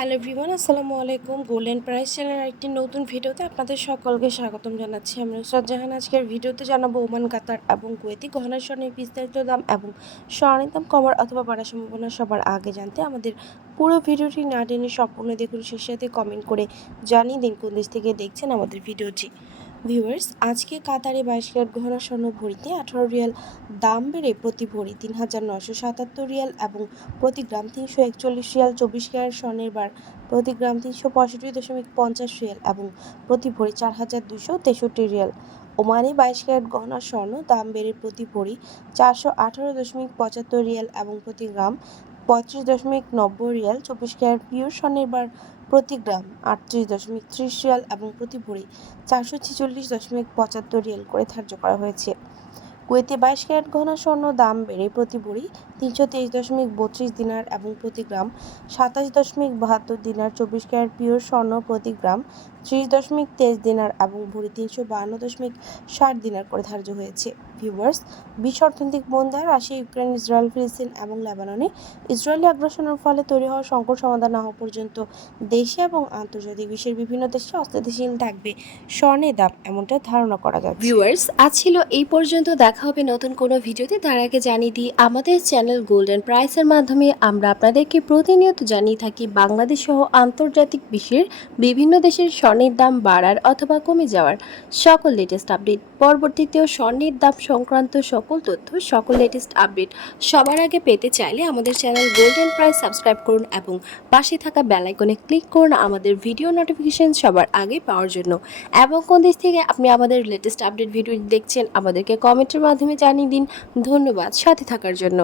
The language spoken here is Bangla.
হ্যালো ভিমান আসসালামু আলাইকুম। গোল্ডেন প্রাইস চ্যানেলের একটি নতুন ভিডিওতে আপনাদের সকলকে স্বাগতম জানাচ্ছি। আমি নুসরাত জাহান আজকের ভিডিওতে জানাব ওমান, কাতার এবং কুয়েতি গহনা স্বর্ণের বিস্তারিত দাম এবং স্বর্ণের দাম কমার অথবা বাড়ার সম্ভাবনা সবার আগে জানতে আমাদের পুরো ভিডিওটি না টেনে সম্পূর্ণ দেখুন। শেষ সাথে কমেন্ট করে জানিয়ে দিন কোন দেশ থেকে দেখছেন আমাদের ভিডিওটি। ভিউয়ার্স আজকে কাতারে বাইশ ক্যারেট গহনা স্বর্ণ ভরিতে আঠারো রিয়াল দাম বেড়ে প্রতি ভরি তিন হাজার নশো সাতাত্তর রিয়াল এবং প্রতি গ্রাম তিনশো একচল্লিশ রিয়াল চব্বিশ ক্যারেট স্বর্ণের বার। প্রতি গ্রাম তিনশো পঁয়ষট্টি দশমিক পঞ্চাশ রিয়াল এবং প্রতি ভরি চার হাজার দুশো তেষট্টি রিয়াল। ওমানে বাইশ ক্যারেট গহনা স্বর্ণ দাম বেড়ে প্রতি ভরি চারশো আঠারো দশমিক পঁচাত্তর রিয়াল এবং প্রতি গ্রাম পঁয়ত্রিশ দশমিক নব্বই রিয়াল, চব্বিশ ক্যারেট পিওর স্বর্ণের বার প্রতি গ্রাম, আটত্রিশ দশমিক ত্রিশ রিয়াল এবং প্রতি ভরি চারশো ছেচল্লিশ দশমিক পঁচাত্তর রিয়াল করে ধার্য করা হয়েছে। কুয়েতে বাইশ ক্যারেট গহনা স্বর্ণ দাম বেড়ে প্রতি ভরি তিনশো তেইশ দশমিক বত্রিশ দিনার এবং প্রতি গ্রাম সাতাশ দশমিক বাহাত্তর দিনার চব্বিশ ক্যারেট পিওর স্বর্ণ প্রতি গ্রাম ত্রিশ দশমিক তেইশ দিনার এবং ভরি তিনশো বাহান্ন দশমিক ষাট দিনার করে ধার্য হয়েছে। ভিউয়ার্স, বিশ্ব অর্থনৈতিক মন্দা রাশিয়া, ইউক্রেন, ইসরায়েল, ফিলিস্তিন এবং লেবাননে ইসরায়েলি আগ্রাসনের ফলে তৈরি হওয়া সংকট সমাধান না হওয়া পর্যন্ত দেশে এবং আন্তর্জাতিক বিশ্বের বিভিন্ন দেশে অস্থিতিশীল থাকবে। স্বর্ণের দাম এমনটা ধারণা করা যাচ্ছে। ভিউয়ার্স, আজ ছিল এই পর্যন্ত। দেখা হবে নতুন কোনো ভিডিওতে। তার আগে জানিয়ে দিই, আমাদের চ্যানেল গোল্ডেন প্রাইসের মাধ্যমে আমরা আপনাদেরকে প্রতিনিয়ত জানিয়ে থাকি বাংলাদেশ সহ আন্তর্জাতিক বিশ্বের বিভিন্ন দেশের স্বর্ণের দাম বাড়ার অথবা কমে যাওয়ার সকল লেটেস্ট আপডেট পরবর্তীতেও স্বর্ণের দাম সংক্রান্ত সকল তথ্য, সকল লেটেস্ট আপডেট সবার আগে পেতে চাইলে আমাদের চ্যানেল গোল্ডেন প্রাইস সাবস্ক্রাইব করুন এবং পাশে থাকা বেল আইকনে ক্লিক করুন আমাদের ভিডিও নোটিফিকেশন সবার আগে পাওয়ার জন্য। এবং কোন দেশ থেকে আপনি আমাদের লেটেস্ট আপডেট ভিডিও দেখছেন, আমাদেরকে কমেন্টের মাধ্যমে জানিয়ে দিন। ধন্যবাদ, সাথে থাকার জন্য।